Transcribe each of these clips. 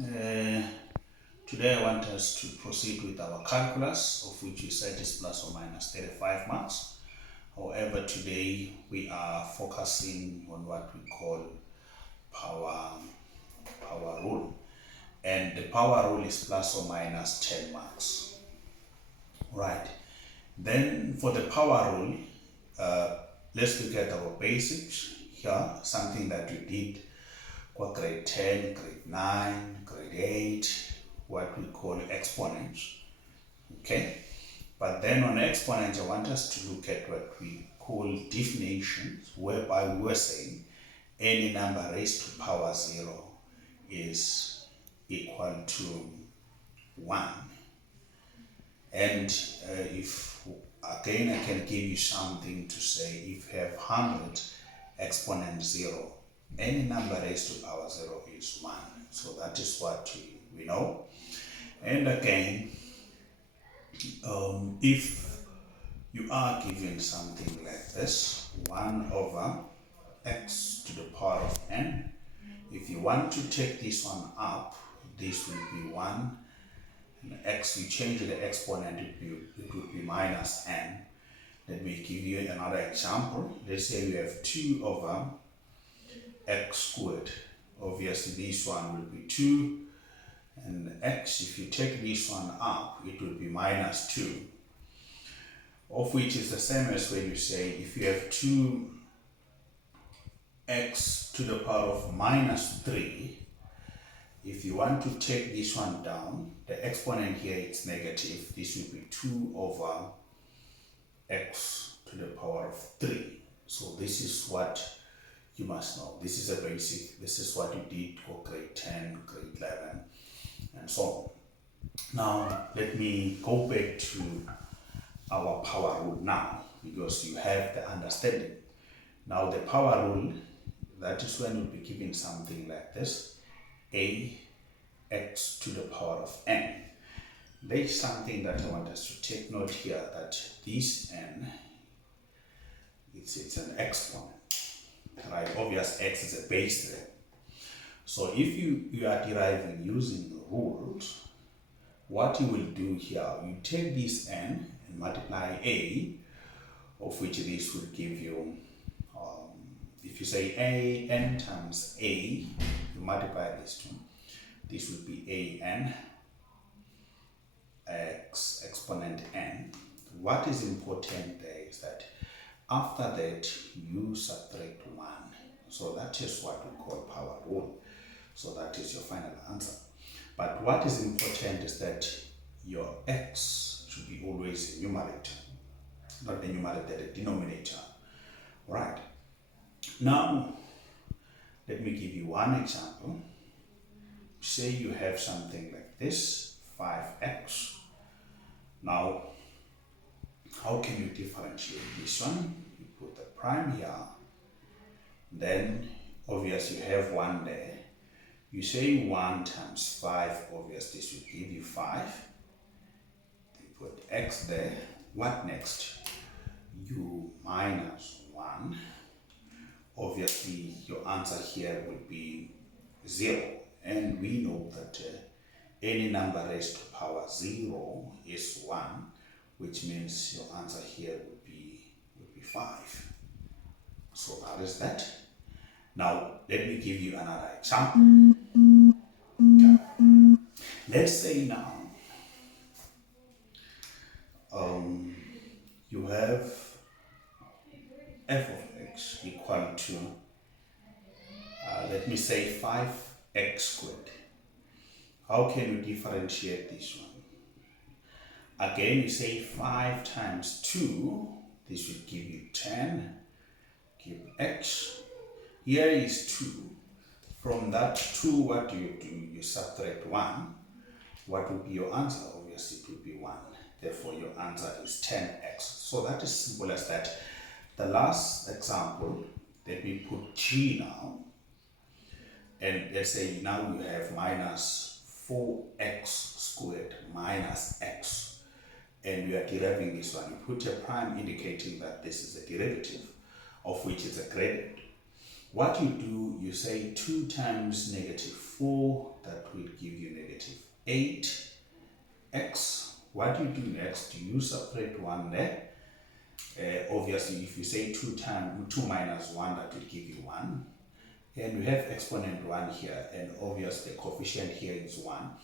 Uh, Today I want us to proceed with our calculus, of which we said is plus or minus 35 marks. However, today we are focusing on what we call power, power rule. And the power rule is plus or minus 10 marks. Right. Then for the power rule, let's look at our basics here, something that we did for grade 10, grade 9, grade 8, what we call exponents. Okay. But then on exponents, I want us to look at what we call definitions, whereby we were saying any number raised to power 0 is equal to 1. And if, again, I can give you something to say, if you have 100 exponent 0, any number raised to power 0 is 1. So that is what we know. And again, if you are given something like this, 1 over x to the power of n, if you want to take this one up, this will be 1, and x, we change the exponent, it would be minus n. Let me give you another example. Let's say we have 2 over x squared. Obviously this one will be 2, and x, if you take this one up, it will be minus 2, of which is the same as when you say if you have 2x to the power of minus 3, if you want to take this one down, the exponent here is negative, this will be 2 over x to the power of 3. So this is what you must know. This is a basic, this is what you did for grade 10, grade 11, and so on. Now, let me go back to our power rule now, because you have the understanding. Now, the power rule, that is when you'll be given something like this, a x to the power of n. There is something that I want us to take note here, that this n, it's an exponent, right? Obvious x is a base there. So if you are deriving using the rules, what you will do here, you take this n and multiply a, of which this will give you, if you say a n times a, you multiply this two, this would be a n x exponent n. What is important there is that after that you subtract 1. So that is what we call power rule. So that is your final answer. But what is important is that your x should be always a numerator, not the numerator, the denominator. Right. Now, let me give you one example. Say you have something like this, 5x. Now, how can you differentiate this one? You put the prime here, then obviously you have 1 there. You say 1 times 5, obviously this will give you 5. You put x there. What next? You minus 1. Obviously your answer here will be 0. And we know that any number raised to power 0 is 1, which means your answer here would be 5. So that is that. Now let me give you another example. Okay. Let's say now you have f of x equal to, let me say 5x squared. How can you differentiate this one? Again, you say 5 times 2, this will give you 10, give x. Here is 2. From that 2, what do? You subtract 1. What will be your answer? Obviously, it will be 1. Therefore, your answer is 10x. So that is simple as that. The last example, let me put g now. And let's say now you have minus 4x squared minus x. And we are deriving this one. You put a prime indicating that this is a derivative, of which is a gradient. What you do, you say 2 times negative 4, that will give you negative 8x. What do you do next? You subtract 1 there. Obviously, if you say 2 minus 1, that will give you 1. And we have exponent 1 here, and obviously the coefficient here is 1.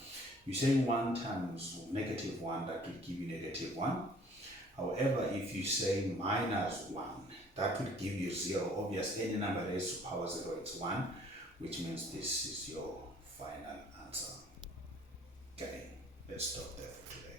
You say 1 times negative 1, that will give you negative 1. However, if you say minus 1, that will give you 0. Obviously, any number raised to power 0 is 1, which means this is your final answer. Okay, let's stop there for today.